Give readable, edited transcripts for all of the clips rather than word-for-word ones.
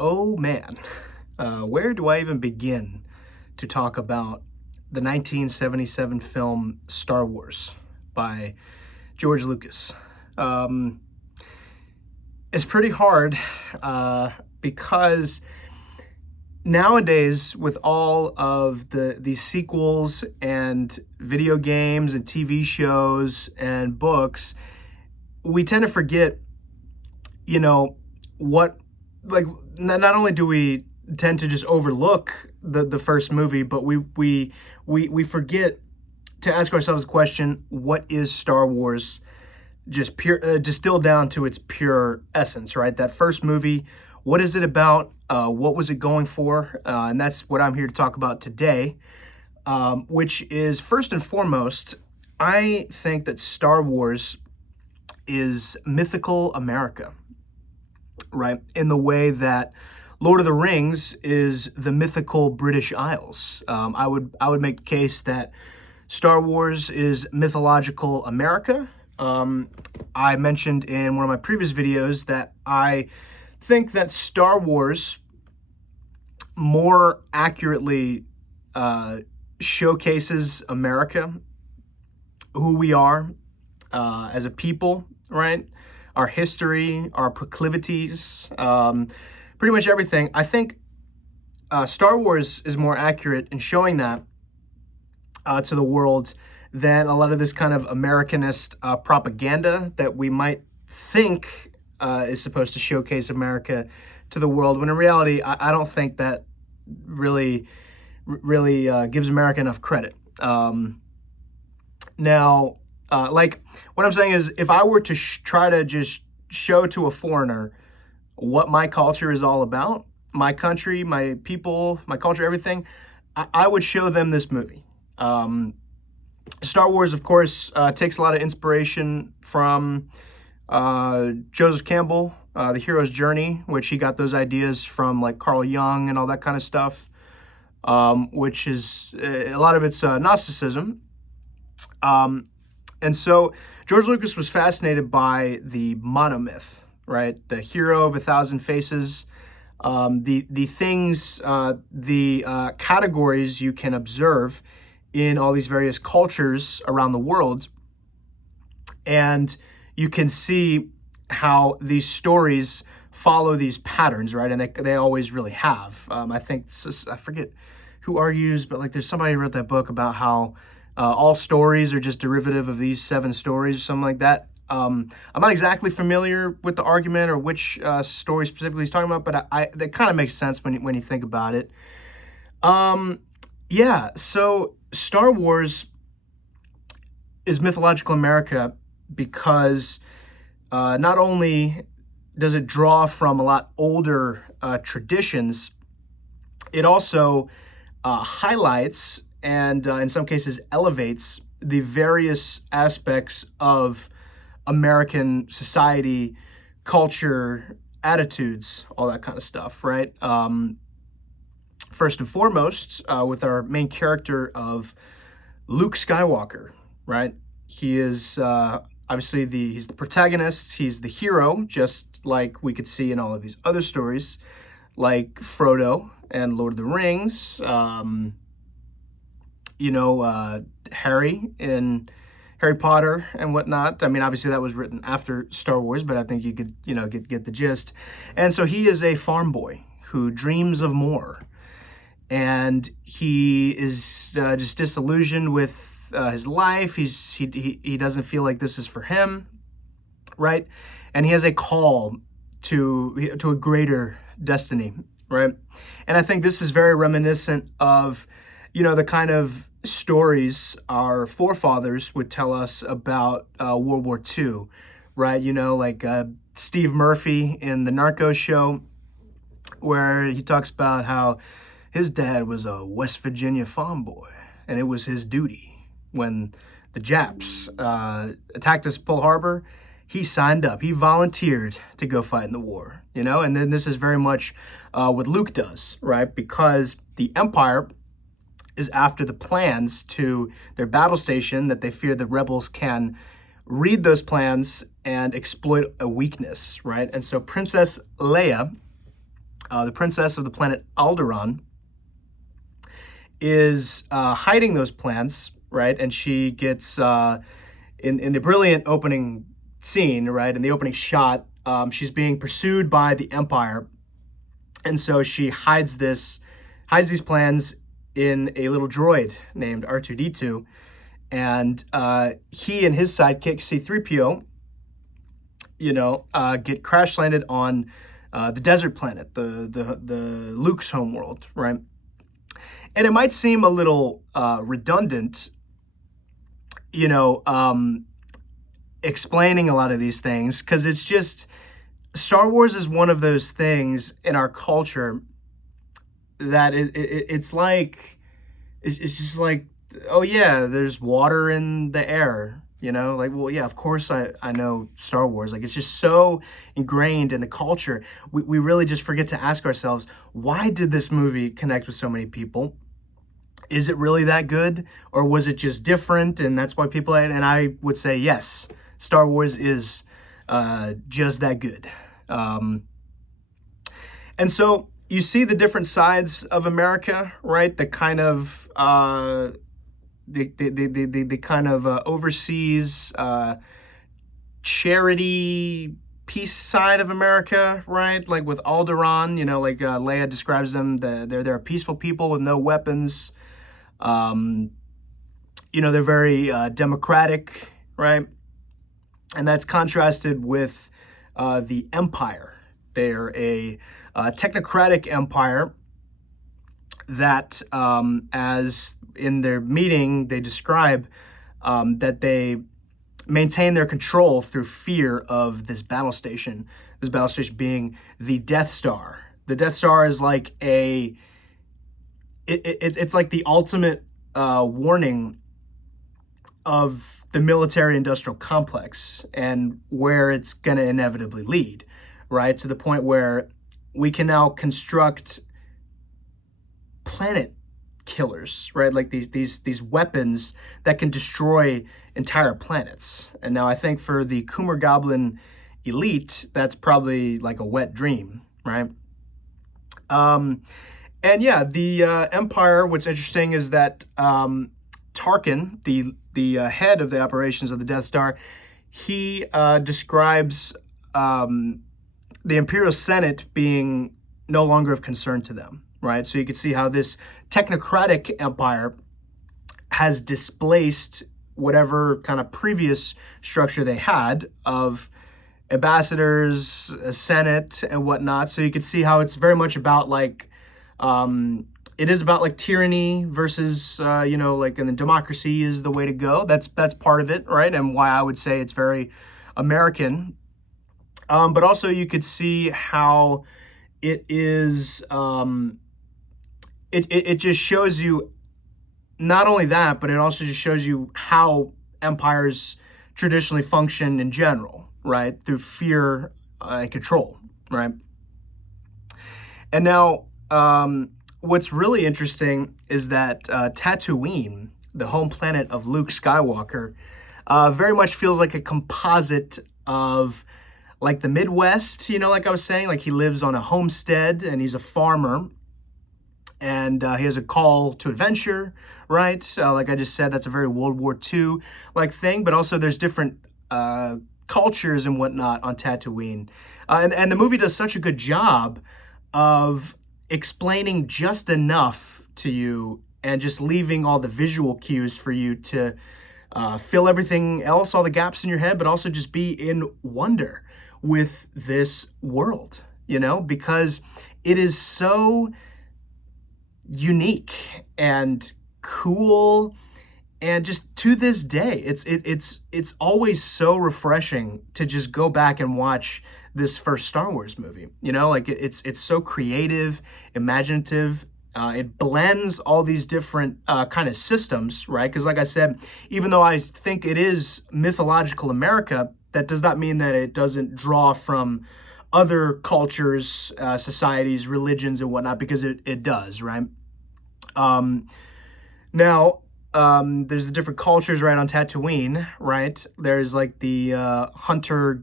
Oh man, where do I even begin to talk about the 1977 film Star Wars by George Lucas? Um, it's pretty hard because nowadays, with all of these sequels and video games and TV shows and books, we tend to forget, you know, what like not only do we tend to just overlook the first movie, but we forget to ask ourselves the question: what is Star Wars? Just pure, distilled down to its pure essence, right? That first movie, what is it about? What was it going for? And that's what I'm here to talk about today, which is first and foremost, I think that Star Wars is mythical America, right? In the way that Lord of the Rings is the mythical British Isles. I would make the case that Star Wars is mythological America. I mentioned in one of my previous videos that I think that Star Wars more accurately showcases America, who we are as a people, right? Our history, our proclivities, pretty much everything. I think Star Wars is more accurate in showing that to the world than a lot of this kind of Americanist propaganda that we might think is supposed to showcase America to the world. When in reality, I don't think that really gives America enough credit. Now, like what I'm saying is, if I were to try to just show to a foreigner what my culture is all about, my country, my people, my culture, everything, I would show them this movie. Star Wars, of course, takes a lot of inspiration from Joseph Campbell, The Hero's Journey, which he got those ideas from like Carl Jung and all that kind of stuff, which is a lot of it's Gnosticism. And so George Lucas was fascinated by the monomyth, right? The hero of a thousand faces, the things, the categories you can observe in all these various cultures around the world. And you can see how these stories follow these patterns, right? And they always really have. I think, I forget who argues, but like there's somebody who wrote that book about how all stories are just derivative of these seven stories or something like that. I'm not exactly familiar with the argument or which story specifically he's talking about, but that kind of makes sense when you think about it. Yeah, so Star Wars is mythological America because not only does it draw from a lot older traditions, it also highlights and in some cases elevates the various aspects of American society, culture, attitudes, all that kind of stuff, right? First and foremost, with our main character of Luke Skywalker, right? He is obviously he's the protagonist, he's the hero, just like we could see in all of these other stories, like Frodo and Lord of the Rings, Harry in Harry Potter and whatnot. I mean, obviously that was written after Star Wars, but I think you could, get the gist. And so he is a farm boy who dreams of more. And he is just disillusioned with his life. He doesn't feel like this is for him, right? And he has a call to a greater destiny, right? And I think this is very reminiscent of, the kind of stories our forefathers would tell us about World War II, right? Like Steve Murphy in the Narcos show, where he talks about how his dad was a West Virginia farm boy, and it was his duty when the Japs attacked us at Pearl Harbor. He signed up. He volunteered to go fight in the war, And then this is very much what Luke does, right? Because the Empire is after the plans to their battle station that they fear the rebels can read those plans and exploit a weakness, right? And so Princess Leia the princess of the planet Alderaan, is hiding those plans, right? And she gets in the brilliant opening scene, right, in the opening shot, she's being pursued by the Empire, and so she hides these plans in a little droid named R2D2, and he and his sidekick C3PO, get crash landed on the desert planet, the Luke's homeworld, right? And it might seem a little redundant, you know, explaining a lot of these things, because it's just Star Wars is one of those things in our culture that it's like it's just like, oh yeah, there's water in the air, like, well, yeah, of course I know Star Wars. Like, it's just so ingrained in the culture. We really just forget to ask ourselves, why did this movie connect with so many people? Is it really that good, or was it just different and that's why people? And I would say yes, Star Wars is just that good. And so you see the different sides of America, right? The kind of the kind of overseas charity peace side of America, right? Like with Alderaan, like Leia describes them. They're peaceful people with no weapons. They're very democratic, right? And that's contrasted with the Empire. They're a technocratic empire that, as in their meeting, they describe that they maintain their control through fear of this battle station. This battle station being the Death Star. The Death Star is like it's like the ultimate warning of the military-industrial complex and where it's going to inevitably lead, right? To the point where we can now construct planet killers, right? Like these weapons that can destroy entire planets. And now I think for the Coomer Goblin elite, that's probably like a wet dream, right? And yeah, the Empire. What's interesting is that Tarkin, the head of the operations of the Death Star, he describes the Imperial Senate being no longer of concern to them, right? So you can see how this technocratic empire has displaced whatever kind of previous structure they had of ambassadors, a Senate, and whatnot. So you can see how it's very much about like, it is about like tyranny versus, like, and then democracy is the way to go. That's part of it, right? And why I would say it's very American. But also you could see how it is, it just shows you not only that, but it also just shows you how empires traditionally function in general, right? Through fear and control, right? And now, what's really interesting is that Tatooine, the home planet of Luke Skywalker, very much feels like a composite of like the Midwest, like I was saying, like he lives on a homestead and he's a farmer, and he has a call to adventure, right? Like I just said, that's a very World War II like thing, but also there's different cultures and whatnot on Tatooine. And the movie does such a good job of explaining just enough to you and just leaving all the visual cues for you to fill everything else, all the gaps in your head, but also just be in wonder with this world, because it is so unique and cool. And just to this day, it's always so refreshing to just go back and watch this first Star Wars movie. Like it's so creative, imaginative. It blends all these different kind of systems, right? Because like I said, even though I think it is mythological America, that does not mean that it doesn't draw from other cultures, societies, religions, and whatnot, because it does, right? Now, there's the different cultures right on Tatooine, right? There's like the hunter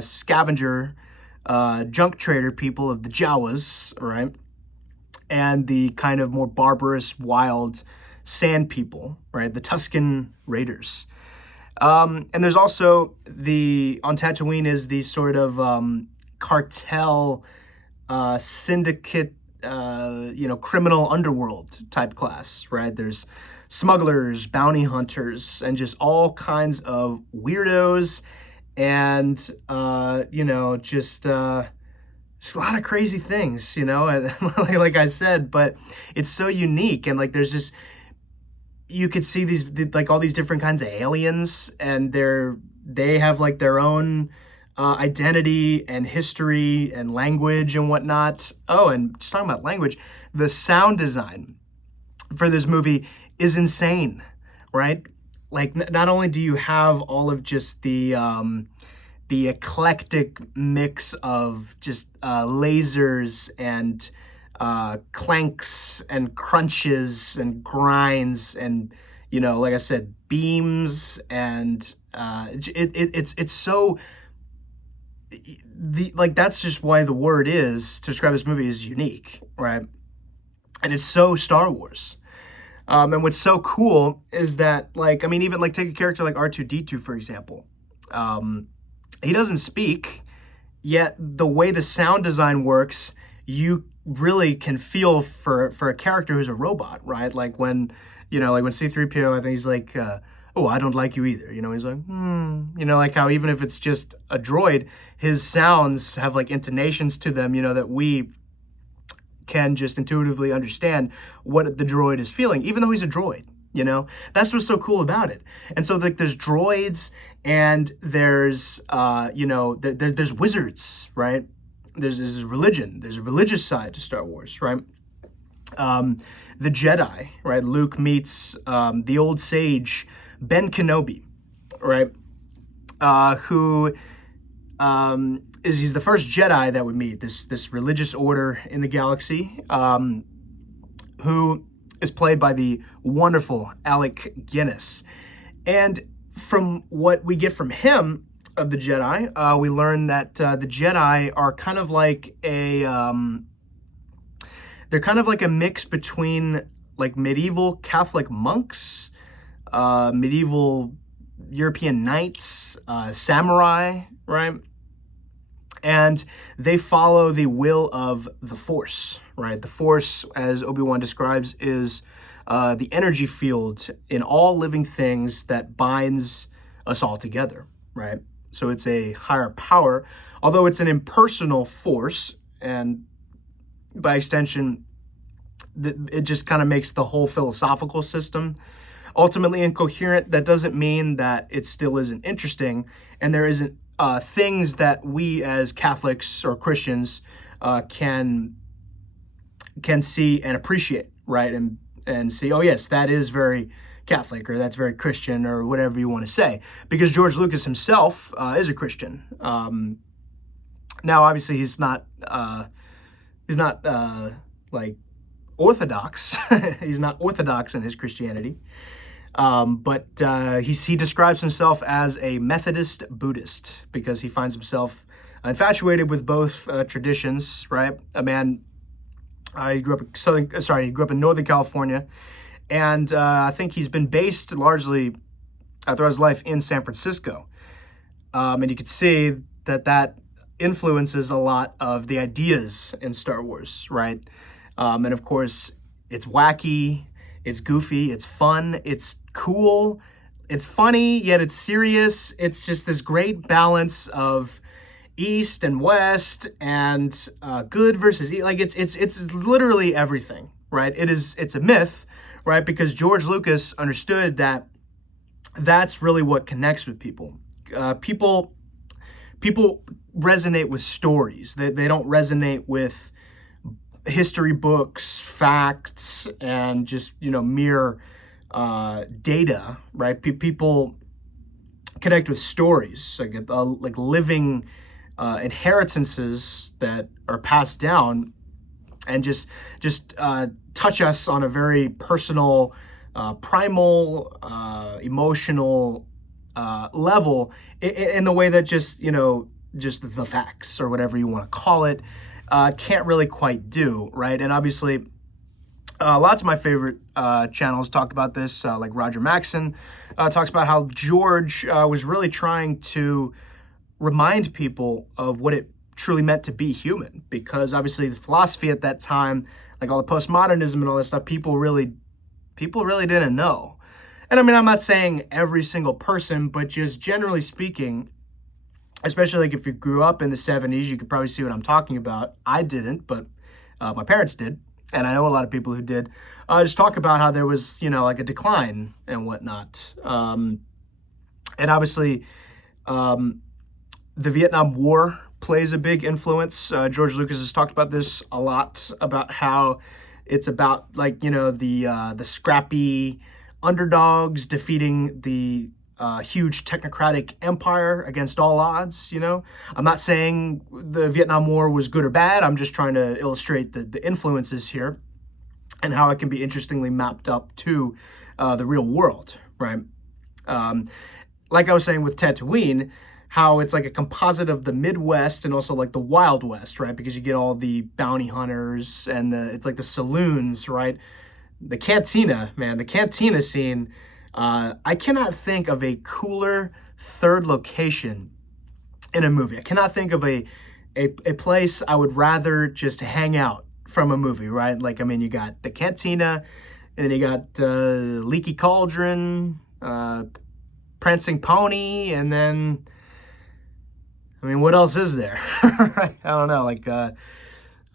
scavenger junk trader people of the Jawas, right? And the kind of more barbarous, wild sand people, right? The Tuscan Raiders. And there's also on Tatooine is the sort of cartel, syndicate, criminal underworld type class, right? There's smugglers, bounty hunters, and just all kinds of weirdos, and just a lot of crazy things, and like I said, but it's so unique, and like there's just you could see these like all these different kinds of aliens, and they have like their own identity and history and language and whatnot. Oh, and just talking about language, the sound design for this movie is insane, right? Like not only do you have all of just the eclectic mix of just lasers and clanks and crunches and grinds and like I said, beams, and it's so that's just why the word is to describe this movie is unique, right? And it's so Star Wars. And what's so cool is that, like, I mean, even like take a character like R2D2 for example. He doesn't speak, yet the way the sound design works, you really can feel for a character who's a robot, right? Like when when C-3PO, I think he's like, oh, I don't like you either. He's like, like how even if it's just a droid, his sounds have like intonations to them, that we can just intuitively understand what the droid is feeling, even though he's a droid. That's what's so cool about it. And so like there's droids, and there's there's wizards, right? There's religion. There's a religious side to Star Wars, right? The Jedi, right? Luke meets the old sage Ben Kenobi, right? Who he's the first Jedi that we meet, this religious order in the galaxy, who is played by the wonderful Alec Guinness. And from what we get from him of the Jedi, we learn that the Jedi are kind of like they're kind of like a mix between like medieval Catholic monks, medieval European knights, samurai, right? And they follow the will of the Force, right? The Force, as Obi-Wan describes, is the energy field in all living things that binds us all together, right? So it's a higher power, although it's an impersonal force, and by extension, it just kind of makes the whole philosophical system ultimately incoherent. That doesn't mean that it still isn't interesting, and there isn't things that we as Catholics or Christians can see and appreciate, right? And see, oh yes, that is very Catholic, or that's very Christian, or whatever you want to say, because George Lucas himself is a Christian. Now, obviously, he's not like orthodox. He's not orthodox in his Christianity. But he describes himself as a Methodist Buddhist because he finds himself infatuated with both traditions, right? A man, he grew up in Northern California, and I think he's been based largely throughout his life in San Francisco. And you could see that influences a lot of the ideas in Star Wars, right? And of course, it's wacky, it's goofy, it's fun, it's cool, it's funny, yet it's serious. It's just this great balance of East and West, and good versus evil. Like it's literally everything, right? It's a myth, right? Because George Lucas understood that that's really what connects with people. People resonate with stories. They don't resonate with history books, facts, and just mere data, right? People connect with stories, like living inheritances that are passed down, and just touch us on a very personal, primal, emotional level, in the way that just just the facts or whatever you want to call it, can't really quite do, right? And obviously, lots of my favorite channels talked about this, like Roger Maxon talks about how George was really trying to remind people of what it truly meant to be human, because obviously the philosophy at that time, like all the postmodernism and all that stuff, people really didn't know. And I mean, I'm not saying every single person, but just generally speaking, especially like if you grew up in the 70s, you could probably see what I'm talking about. I didn't, but my parents did. And I know a lot of people who did. Just talk about how there was, like a decline and whatnot. And obviously, the Vietnam War plays a big influence. George Lucas has talked about this a lot, about how it's about like the scrappy underdogs defeating the huge technocratic empire against all odds. I'm not saying the Vietnam War was good or bad. I'm just trying to illustrate the influences here and how it can be interestingly mapped up to the real world, right? Like I was saying with Tatooine, how it's like a composite of the Midwest and also like the Wild West, right? Because you get all the bounty hunters and it's like the saloons, right? The cantina, man, the cantina scene. I cannot think of a cooler third location in a movie. I cannot think of a place I would rather just hang out from a movie, right? Like, I mean, you got the cantina, and then you got Leaky Cauldron, Prancing Pony, and then, I mean, what else is there? I don't know, like,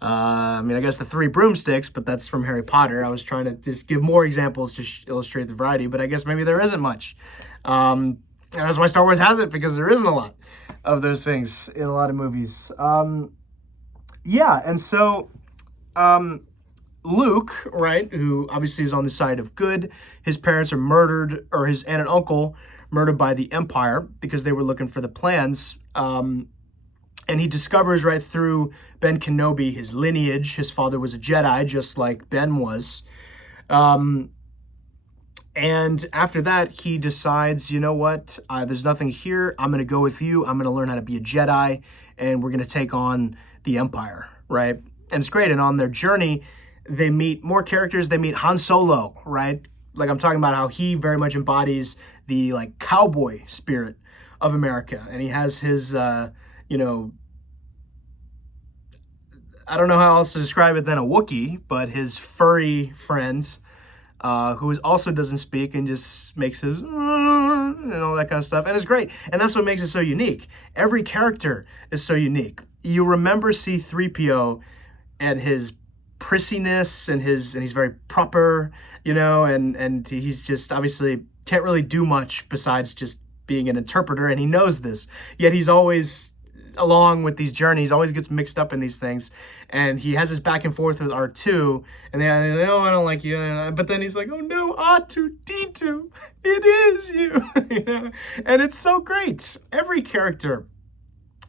I mean, I guess the Three Broomsticks, but that's from Harry Potter. I was trying to just give more examples to illustrate the variety, but I guess maybe there isn't much. And that's why Star Wars has it, because there isn't a lot of those things in a lot of movies. Yeah, and so Luke, right, who obviously is on the side of good, his parents are murdered, or his aunt and uncle murdered by the Empire because they were looking for the plans. And he discovers right through Ben Kenobi his lineage. His father was a Jedi, just like Ben was. And after that, he decides, you know what? There's nothing here. I'm going to go with you. I'm going to learn how to be a Jedi, and we're going to take on the Empire, right? And it's great. And on their journey, they meet more characters. They meet Han Solo, right? Like I'm talking about how he very much embodies the like cowboy spirit of America. And he has his, I don't know how else to describe it than a Wookiee, but his furry friend, who also doesn't speak and just makes his and all that kind of stuff. And it's great. And that's what makes it so unique. Every character is so unique. You remember C-3PO and his prissiness and he's very proper, and he's just obviously can't really do much besides just being an interpreter, and he knows this. Yet he's always along with these journeys, always gets mixed up in these things, and he has this back and forth with R2, and they're like, oh, I don't like you, but then he's like, oh no, R2D2, it is you, and it's so great. Every character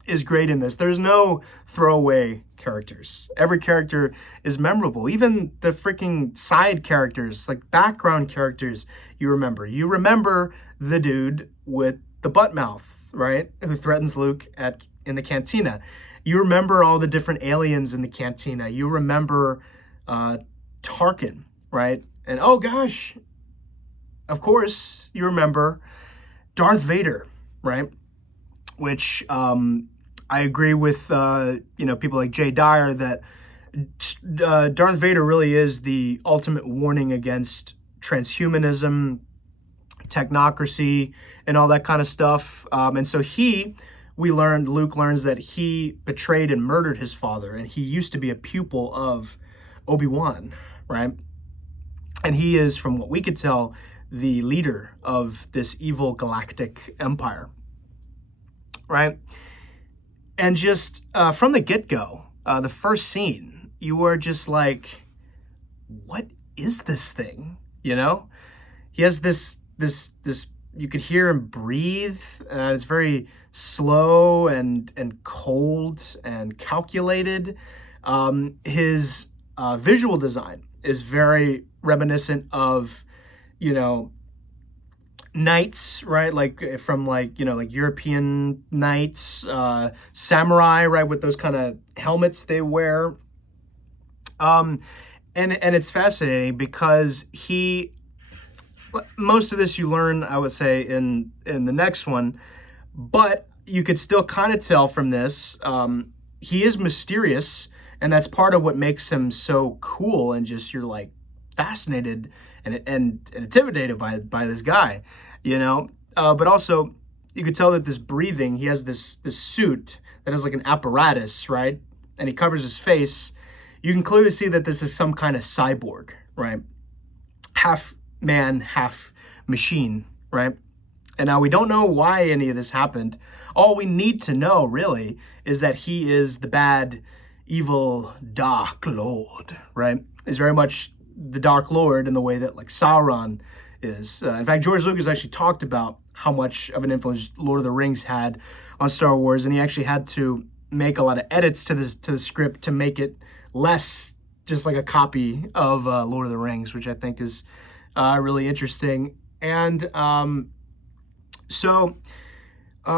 is great in this. There's no throwaway characters. Every character is memorable. Even the freaking side characters, like background characters, you remember. You remember the dude with the butt mouth, right? Who threatens Luke in the cantina. You remember all the different aliens in the cantina. You remember Tarkin, right? And oh gosh, of course, you remember Darth Vader, right? Which I agree with people like Jay Dyer that Darth Vader really is the ultimate warning against transhumanism, technocracy, and all that kind of stuff. And so Luke learns that he betrayed and murdered his father, and he used to be a pupil of Obi-Wan, right? And he is, from what we could tell, the leader of this evil galactic empire, right? And just from the get-go, the first scene, you are just like, what is this thing? He has this, you could hear him breathe. It's very slow and cold and calculated. His visual design is very reminiscent of, knights, right? Like from like, like European knights, samurai, right? With those kind of helmets they wear. Um, and it's fascinating because most of this you learn, I would say, in the next one, but you could still kind of tell from this, he is mysterious, and that's part of what makes him so cool, and just you're like fascinated and intimidated by this guy, you know. But also, you could tell that this breathing, he has this suit that has like an apparatus, right, and he covers his face. You can clearly see that this is some kind of cyborg, right? Half man, half machine, right? And now we don't know why any of this happened. All we need to know, really, is that he is the bad, evil Dark Lord, right? Is very much the Dark Lord in the way that like Sauron is. In fact, George Lucas actually talked about how much of an influence Lord of the Rings had on Star Wars, and he actually had to make a lot of edits to the script to make it less just like a copy of Lord of the Rings, which I think is really interesting. And so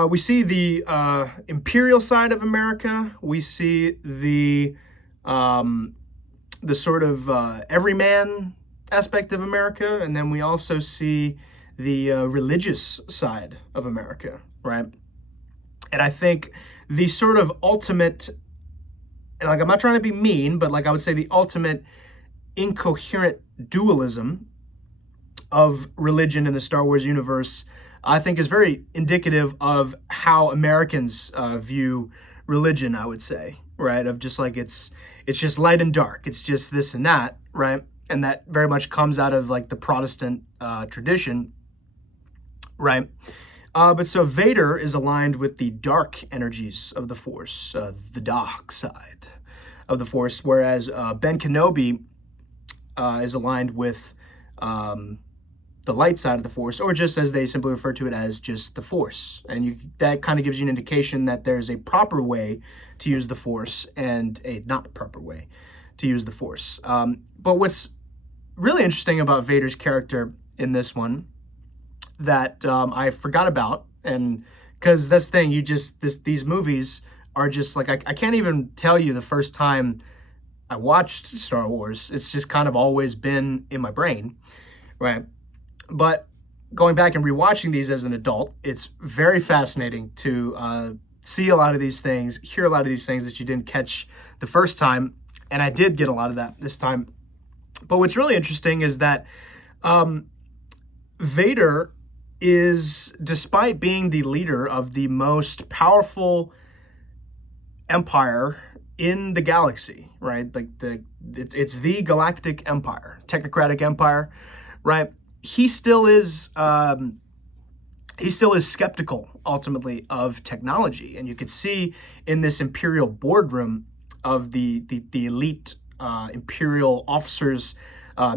we see the imperial side of America. We see the sort of everyman aspect of America, and then we also see the religious side of America, right? And I think the sort of ultimate, and like I'm not trying to be mean, but like I would say the ultimate incoherent dualism of religion in the Star Wars universe, I think is very indicative of how Americans view religion, I would say, right? Of just like it's just light and dark. It's just this and that, right? And that very much comes out of like the Protestant tradition, right? But so Vader is aligned with the dark energies of the Force, the dark side of the Force, whereas Ben Kenobi is aligned with the light side of the Force, or just as they simply refer to it as just the Force. And that kind of gives you an indication that there's a proper way to use the Force and a not proper way to use the Force. But what's really interesting about Vader's character in this one that I forgot about, and because that's the thing, these movies are just like, I can't even tell you the first time I watched Star Wars. It's just kind of always been in my brain, right? But going back and rewatching these as an adult, it's very fascinating to see a lot of these things, hear a lot of these things that you didn't catch the first time. And I did get a lot of that this time. But what's really interesting is that Vader is, despite being the leader of the most powerful empire in the galaxy, right? Like it's the galactic empire, technocratic empire, right? He still is skeptical ultimately of technology, and you could see in this imperial boardroom of the elite imperial officers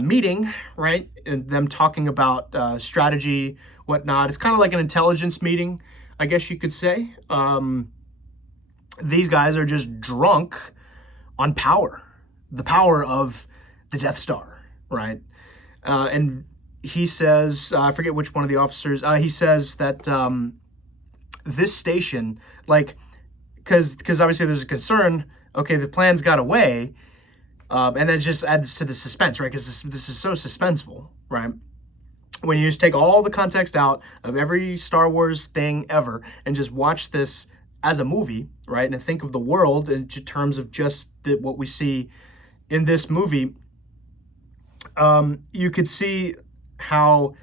meeting, right, and them talking about strategy, whatnot. It's kind of like an intelligence meeting, I guess you could say. These guys are just drunk on power, the power of the Death Star, right? And he says, I forget which one of the officers, he says that this station, like, because obviously there's a concern, okay, the plans got away, and that just adds to the suspense, right? Because this is so suspenseful, right? When you just take all the context out of every Star Wars thing ever and just watch this as a movie, right? And think of the world in terms of just what we see in this movie, you could see how,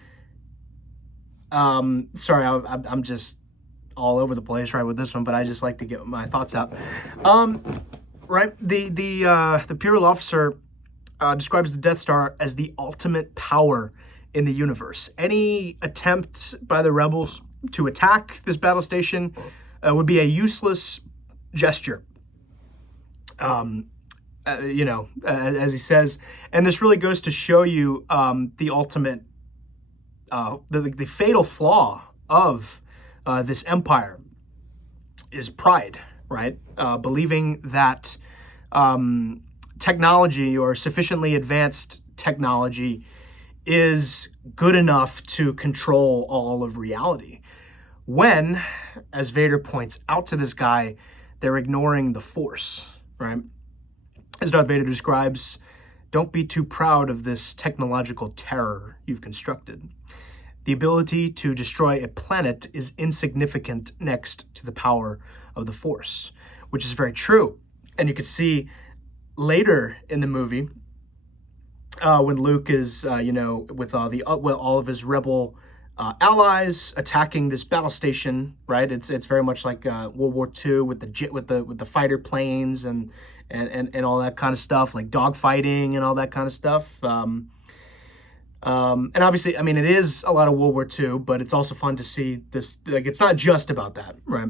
sorry, I'm just all over the place, right, with this one, but I just like to get my thoughts out. Right, the Imperial officer describes the Death Star as the ultimate power in the universe. Any attempt by the rebels to attack this battle station would be a useless gesture. As he says, and this really goes to show you the ultimate, the fatal flaw of this empire is pride, right? Believing that technology or sufficiently advanced technology is good enough to control all of reality. When, as Vader points out to this guy, they're ignoring the Force, right? As Darth Vader describes, don't be too proud of this technological terror you've constructed. The ability to destroy a planet is insignificant next to the power of the Force, which is very true. And you could see later in the movie when Luke is, with all of his rebel allies attacking this battle station, right? It's very much like World War II with the fighter planes and all that kind of stuff, like dogfighting and all that kind of stuff. And obviously, I mean, it is a lot of World War II, but it's also fun to see this. Like, it's not just about that, right?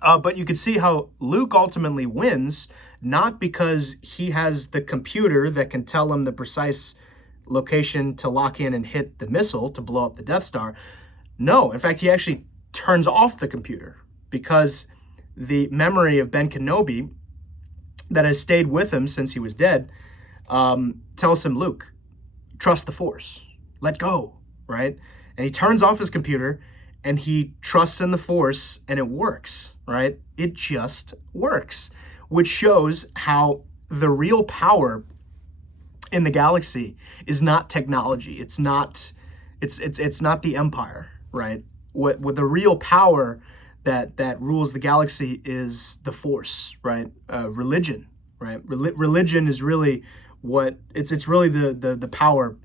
But you can see how Luke ultimately wins, not because he has the computer that can tell him the precise location to lock in and hit the missile to blow up the Death Star. No, in fact, he actually turns off the computer because the memory of Ben Kenobi that has stayed with him since he was dead tells him, Luke, trust the Force, let go, right? And he turns off his computer and he trusts in the Force and it works, right? It just works, which shows how the real power in the galaxy is not technology. It's not the Empire, right? What the real power that rules the galaxy is the Force, right? Religion, right? Religion is really what it's really the power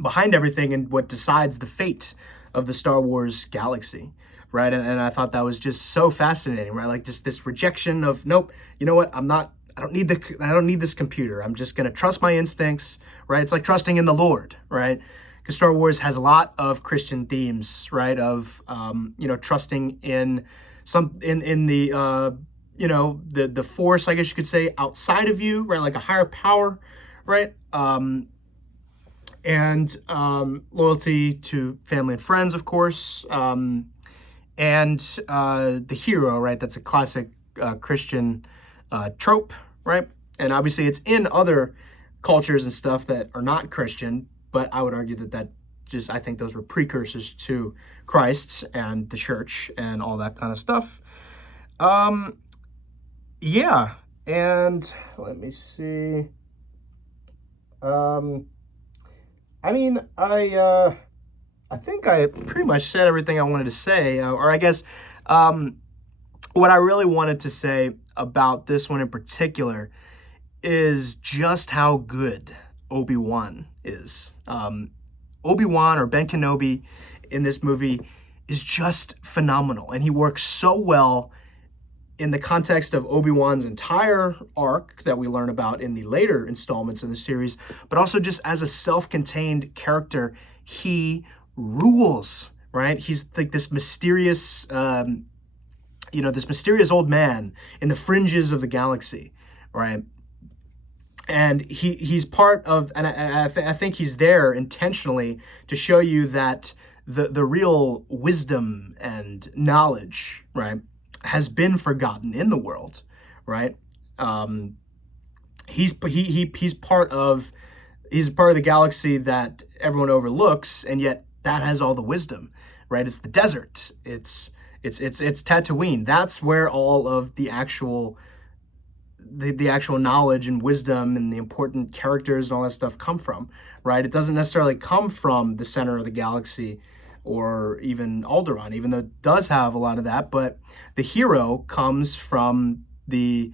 behind everything and what decides the fate of the Star Wars galaxy, right? And I thought that was just so fascinating, right? Like just this rejection of, nope, you know what? I don't need this computer. I'm just going to trust my instincts, right? It's like trusting in the Lord, right? Because Star Wars has a lot of Christian themes, right? Of, trusting in the Force, I guess you could say, outside of you, right? Like a higher power, right? And loyalty to family and friends, of course, and the hero, right? That's a classic Christian trope, right? And obviously, it's in other cultures and stuff that are not Christian, but I would argue I think those were precursors to Christ and the church and all that kind of stuff. Yeah, and let me see. I think I pretty much said everything I wanted to say, or I guess what I really wanted to say about this one in particular is just how good Obi-Wan is. Obi-Wan, or Ben Kenobi, in this movie is just phenomenal, and he works so well in the context of Obi-Wan's entire arc that we learn about in the later installments in the series, but also just as a self-contained character, he rules, right? He's like this mysterious, this mysterious old man in the fringes of the galaxy, right? And he's part of, and I think he's there intentionally to show you that the real wisdom and knowledge, right, has been forgotten in the world, right? He's part of the galaxy that everyone overlooks, and yet that has all the wisdom, right? It's the desert. It's Tatooine. That's where all of the actual knowledge and wisdom and the important characters and all that stuff come from, right? It doesn't necessarily come from the center of the galaxy or even Alderaan, even though it does have a lot of that, but the hero comes from the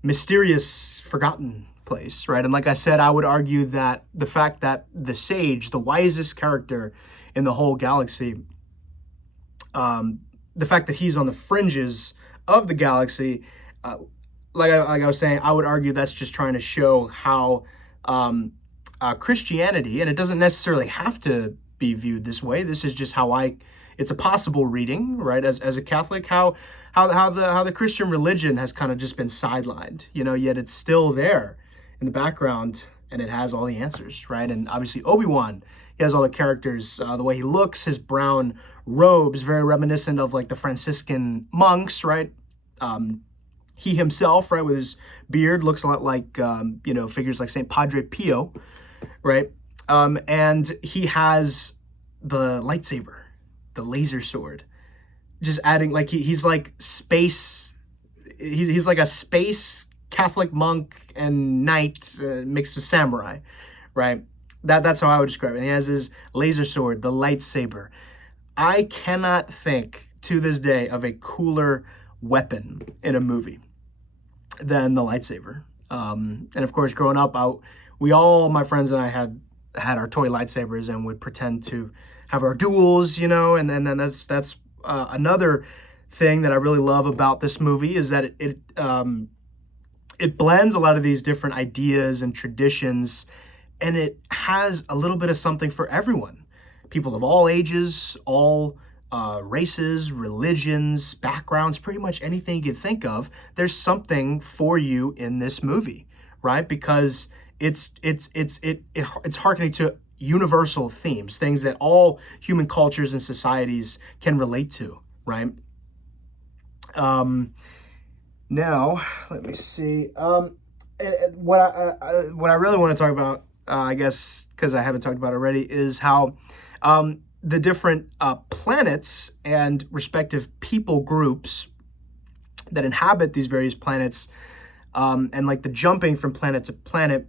mysterious, forgotten place, right? And like I said, I would argue that the fact that the sage, the wisest character in the whole galaxy, the fact that he's on the fringes of the galaxy, like I was saying, I would argue that's just trying to show how Christianity, and it doesn't necessarily have to be viewed this way. This is just how it's a possible reading, right? As a Catholic, how the Christian religion has kind of just been sidelined, yet it's still there in the background and it has all the answers, right? And obviously Obi-Wan, he has all the characters, the way he looks, his brown robe is very reminiscent of like the Franciscan monks, right? He himself, right, with his beard, looks a lot like, figures like St. Padre Pio, right? And he has the lightsaber, the laser sword, just adding like he's like space. He's like a space Catholic monk and knight mixed with samurai, right? That's how I would describe it. And he has his laser sword, the lightsaber. I cannot think to this day of a cooler weapon in a movie than the lightsaber. And of course, growing up, we all, my friends and I, had our toy lightsabers and would pretend to have our duels, and then that's another thing that I really love about this movie is that it blends a lot of these different ideas and traditions, and it has a little bit of something for everyone. People of all ages, all races, religions, backgrounds, pretty much anything you could think of. There's something for you in this movie, right? Because it's hearkening to universal themes, things that all human cultures and societies can relate to, right? Um, Now, let me see. What I really want to talk about, I guess, because I haven't talked about it already, is how the different planets and respective people groups that inhabit these various planets, and like the jumping from planet to planet.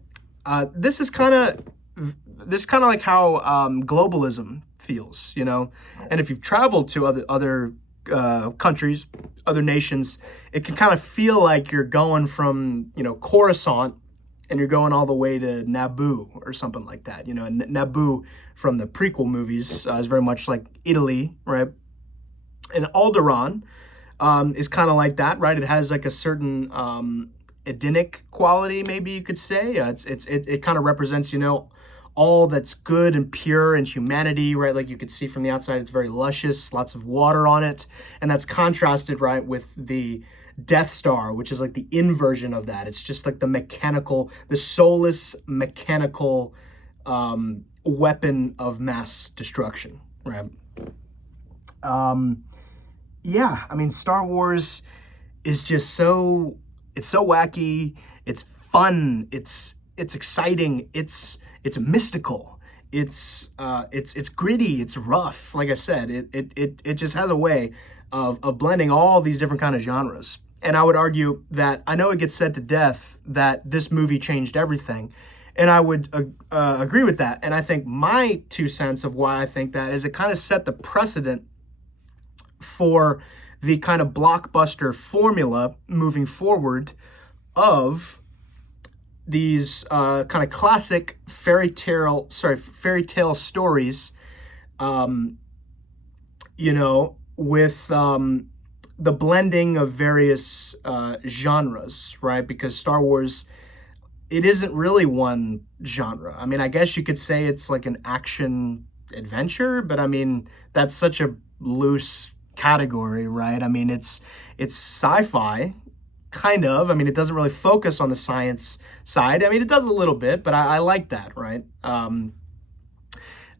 This is kind of like how globalism feels, And if you've traveled to other countries, other nations, it can kind of feel like you're going from Coruscant and you're going all the way to Naboo or something like that. And Naboo from the prequel movies is very much like Italy, right? And Alderaan is kind of like that, right? It has like a certain Edenic quality, maybe you could say. It kind of represents, all that's good and pure and humanity, right? Like you could see from the outside, it's very luscious, lots of water on it. And that's contrasted, right, with the Death Star, which is like the inversion of that. It's just like the soulless mechanical weapon of mass destruction, right? Yeah, I mean, Star Wars is just it's so wacky, it's fun, it's exciting, it's mystical, it's gritty, it's rough. Like I said, it just has a way of blending all these different kind of genres. And I would argue that I know it gets said to death that this movie changed everything. And I would agree with that. And I think my 2 cents of why I think that is it kind of set the precedent for the kind of blockbuster formula moving forward of these kind of classic fairy tale stories, with the blending of various genres, right? Because Star Wars, it isn't really one genre. I mean, I guess you could say it's like an action adventure, but I mean, that's such a loose category, right? I mean, it's sci-fi, kind of. I mean, it doesn't really focus on the science side. I mean, it does a little bit, but I like that, right?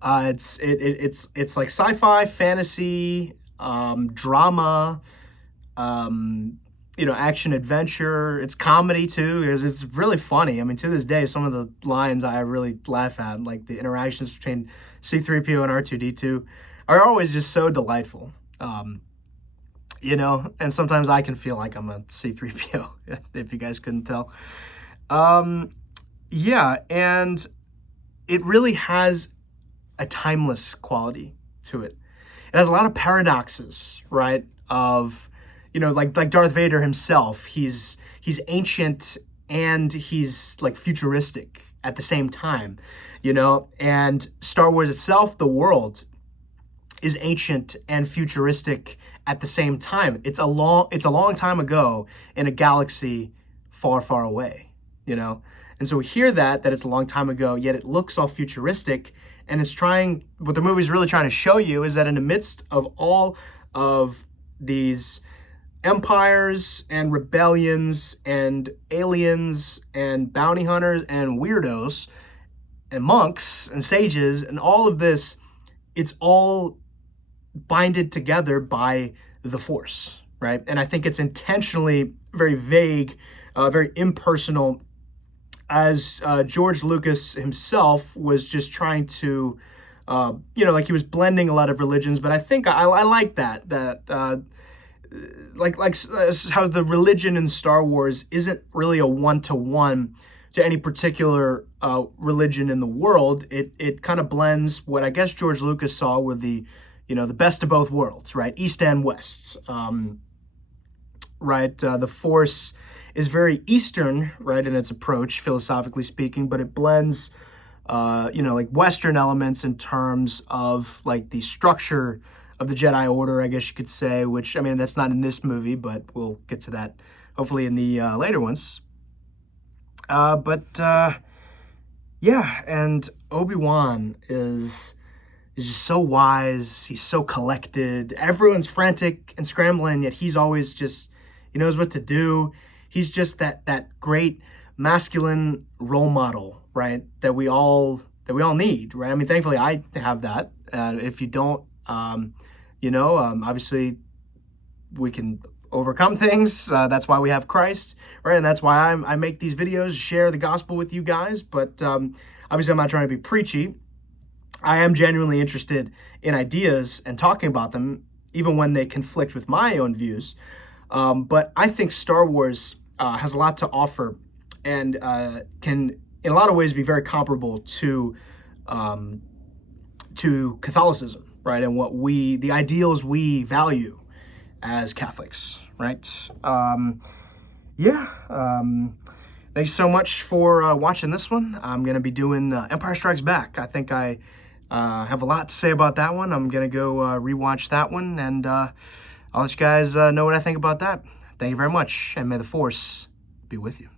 It's like sci-fi, fantasy, drama, action adventure. It's comedy too, because it's really funny. I mean, to this day, some of the lines I really laugh at, like the interactions between C-3PO and R2-D2, are always just so delightful. And sometimes I can feel like I'm a C-3PO, if you guys couldn't tell. Yeah, and it really has a timeless quality to it. It has a lot of paradoxes, right? Of, like Darth Vader himself, he's ancient and he's like futuristic at the same time, and Star Wars itself, the world, is ancient and futuristic at the same time. It's a long time ago in a galaxy far, far away, And so we hear that it's a long time ago, yet it looks all futuristic. And what the movie's really trying to show you is that in the midst of all of these empires and rebellions and aliens and bounty hunters and weirdos and monks and sages and all of this, it's all binded together by the Force, right? And I think it's intentionally very vague, very impersonal, as George Lucas himself was just trying to, like he was blending a lot of religions. But I think I like that how the religion in Star Wars isn't really a one-to-one to any particular religion in the world. It kind of blends what I guess George Lucas saw with the best of both worlds, right? East and West. Right? The Force is very Eastern, right, in its approach, philosophically speaking, but it blends, like Western elements in terms of like the structure of the Jedi Order, I guess you could say, which, I mean, that's not in this movie, but we'll get to that hopefully in the later ones. But yeah, and Obi-Wan is just so wise. He's so collected. Everyone's frantic and scrambling, yet he's always just, he knows what to do. He's just that great masculine role model, right? That we all need, right? I mean, thankfully I have that. If you don't, obviously we can overcome things. That's why we have Christ, right? And that's why I make these videos, share the gospel with you guys. But obviously I'm not trying to be preachy. I am genuinely interested in ideas and talking about them, even when they conflict with my own views. But I think Star Wars has a lot to offer and can, in a lot of ways, be very comparable to Catholicism, right? And the ideals we value as Catholics, right? Yeah. Thanks so much for watching this one. I'm going to be doing Empire Strikes Back. I think I have a lot to say about that one. I'm going to go rewatch that one, and I'll let you guys know what I think about that. Thank you very much, and may the Force be with you.